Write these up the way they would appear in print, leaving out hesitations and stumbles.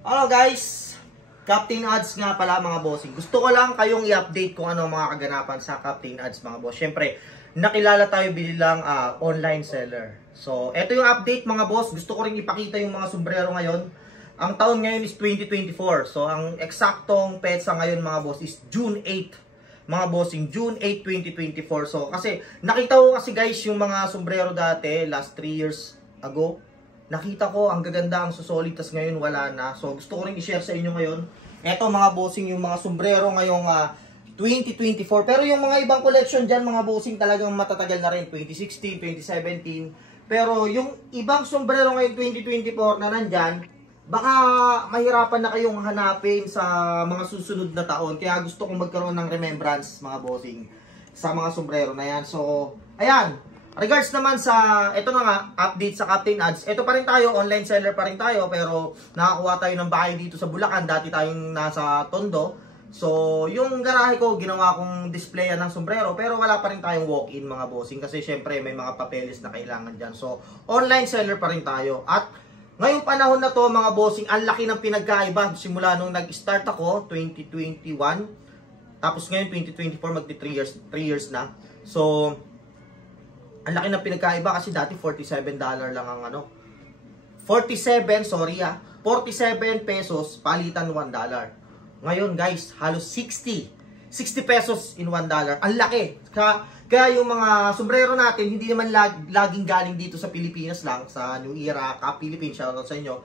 Hello guys! Captain Ads nga pala mga bossing. Gusto ko lang kayong i-update kung ano mga kaganapan sa Captain Ads mga boss. Siyempre, nakilala tayo bilang online seller. So, eto yung update mga boss. Gusto ko rin ipakita yung mga sombrero ngayon. Ang taon ngayon is 2024. So, ang eksaktong petsa ngayon mga boss is June 8. Mga bossing, June 8, 2024. So, kasi nakita ko kasi guys yung mga sombrero dati, last 3 years ago. Nakita ko, ang gaganda, ang susolid, tas ngayon wala na. So, gusto ko rin i-share sa inyo ngayon. Eto mga bossing, yung mga sombrero ngayong 2024. Pero yung mga ibang collection dyan, mga bossing, talagang matatagal na rin. 2016, 2017. Pero yung ibang sombrero ngayong 2024 na nandyan, baka mahirapan na kayong hanapin sa mga susunod na taon. Kaya gusto kong magkaroon ng remembrance, mga bossing, sa mga sombrero na yan. So, ayan. Regards naman sa, ito na nga, update sa Captain Ads. Ito pa rin tayo, online seller pa rin tayo, pero nakakuha tayo ng bahay dito sa Bulacan. Dati tayong nasa Tondo. So, yung garahe ko, ginawa kong displayan ng sombrero, pero wala pa rin tayong walk-in mga bossing. Kasi syempre, may mga papeles na kailangan dyan. So, online seller pa rin tayo. At ngayong panahon na to mga bossing, ang laki ng pinagkaiba. Simula nung nag-start ako, 2021. Tapos ngayon, 2024, magti 3 years na. So, ang laki ng pinagkaiba kasi dati $47 lang ang ano. 47 pesos palitan $1. Ngayon guys, halos 60 pesos in $1. Ang laki. Kaya yung mga sombrero natin, hindi naman laging galing dito sa Pilipinas lang, sa New Era, Cap Philippines, shoutout sa inyo.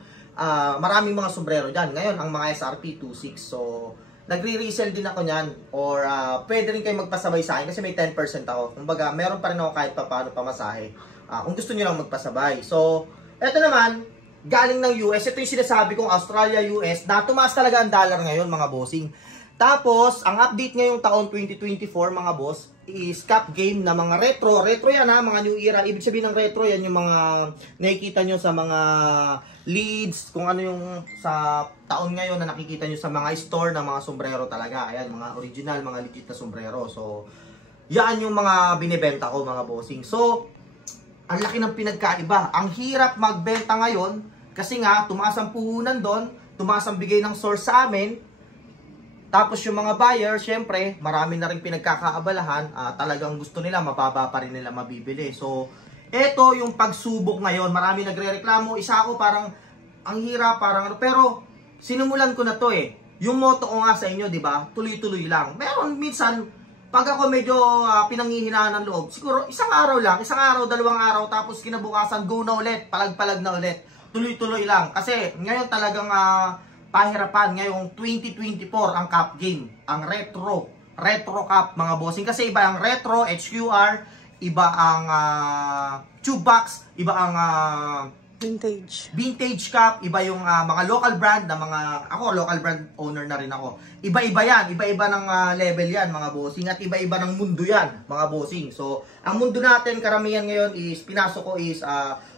Maraming mga sombrero dyan. Ngayon, ang mga SRP 26. So, nagre-resell din ako niyan or pwede rin kayo magpasabay sa akin kasi may 10% ako. Kumbaga, meron pa rin ako kahit paano pamasahe. Kung gusto niyo lang magpasabay. So, eto naman, galing ng US. Ito yung sinasabi kong Australia, US, na tumaas talaga ang dollar ngayon mga bossing. Tapos, ang update ngayong taon 2024 mga boss is cap game na mga retro. Retro yan ha, mga new era. Ibig sabihin ng retro, yan yung mga nakikita nyo sa mga leads, kung ano yung sa taon ngayon na nakikita nyo sa mga store na mga sombrero talaga. Ayan, mga original, mga legit na sombrero. So, yan yung mga binibenta ko mga bossing. So, ang laki ng pinagkaiba. Ang hirap magbenta ngayon kasi nga, tumaas ang puhunan doon, tumaas ang bigay ng source sa amin. Tapos yung mga buyer, syempre, marami na rin pinagkakaabalahan. Talagang gusto nila, mababa pa rin nila mabibili. So, eto yung pagsubok ngayon. Marami nagre-reklamo. Isa ako parang, ang hirap, parang ano. Pero, sinumulan ko na to eh. Yung motto ko nga sa inyo, di ba? Tuloy-tuloy lang. Meron minsan, pag ako medyo pinanghihinaan ng loob, siguro isang araw lang, isang araw, 2 araw, tapos kinabukasan, go na ulit, palag-palag na ulit. Tuloy-tuloy lang. Kasi, ngayon talagang pahirapan ngayong 2024 ang cap game, ang retro cap mga bossing, kasi iba ang retro HQR, iba ang tube box, iba ang vintage cap, iba yung mga local brand na mga, ako local brand owner na rin ako, iba-iba yan, iba-iba ng level yan mga bossing, at iba-iba ng mundo yan mga bossing. So ang mundo natin karamihan ngayon is pinasok ko is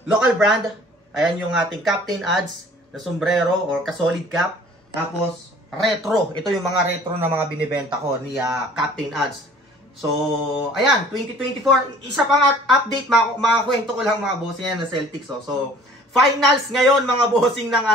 local brand. Ayan yung ating Captain Ads na sombrero or ka-solid cap. Tapos, retro. Ito yung mga retro na mga binibenta ko ni Captain Ads. So, ayan, 2024. Isa pang update, makakwento ko lang mga bossing yan na Celtics. So, finals ngayon mga bossing ng,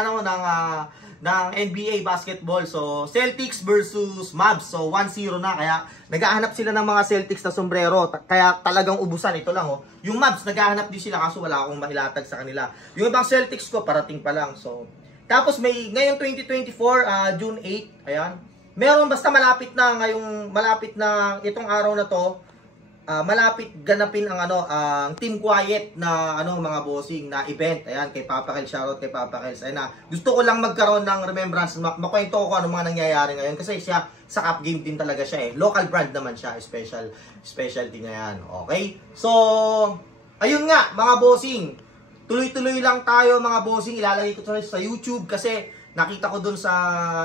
ng NBA basketball. So, Celtics versus Mavs. So, 1-0 na. Kaya, naghahanap sila ng mga Celtics na sombrero. Kaya, talagang ubusan. Ito lang, oh. Yung Mavs, naghahanap din sila kaso wala akong mahilatag sa kanila. Yung ibang Celtics ko, parating pa lang. So, tapos, ngayong 2024, June 8, ayan. Meron, basta malapit na, itong araw na to, malapit ganapin ang ang Team Quiet na mga bossing na event. Ayan, kay Papa Kel, shoutout kay Papa Kel. Ayan na. Gusto ko lang magkaroon ng remembrance, makwento ko ano mga nangyayari ngayon kasi siya sa cap game din talaga siya eh. Local brand naman siya, specialty niya yan. Okay? So, ayun nga mga bossing. Tuloy-tuloy lang tayo mga bossing. Ilalagay ko sa YouTube kasi nakita ko doon sa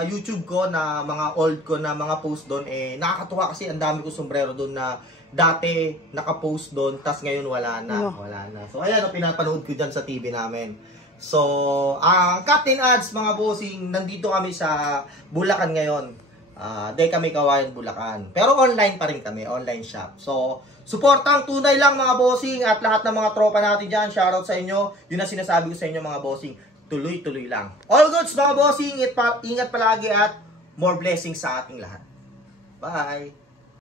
YouTube ko na mga old ko na mga post doon eh nakakatuwa kasi ang dami ko sombrero doon na dati naka-post doon, tas ngayon wala na. So ayan, pinapanood ko dyan sa TV namin. So, ang Captain Ads mga bossing, nandito kami sa Bulacan ngayon. Day kami Kawayan, Bulacan. Pero online pa rin kami, online shop. So, suportang tunay lang mga bossing at lahat ng mga tropa natin dyan, shoutout sa inyo. Yun ang sinasabi ko sa inyo mga bossing. tuloy-tuloy lang. All goods mga bossing, ingat palagi at more blessings sa ating lahat. Bye!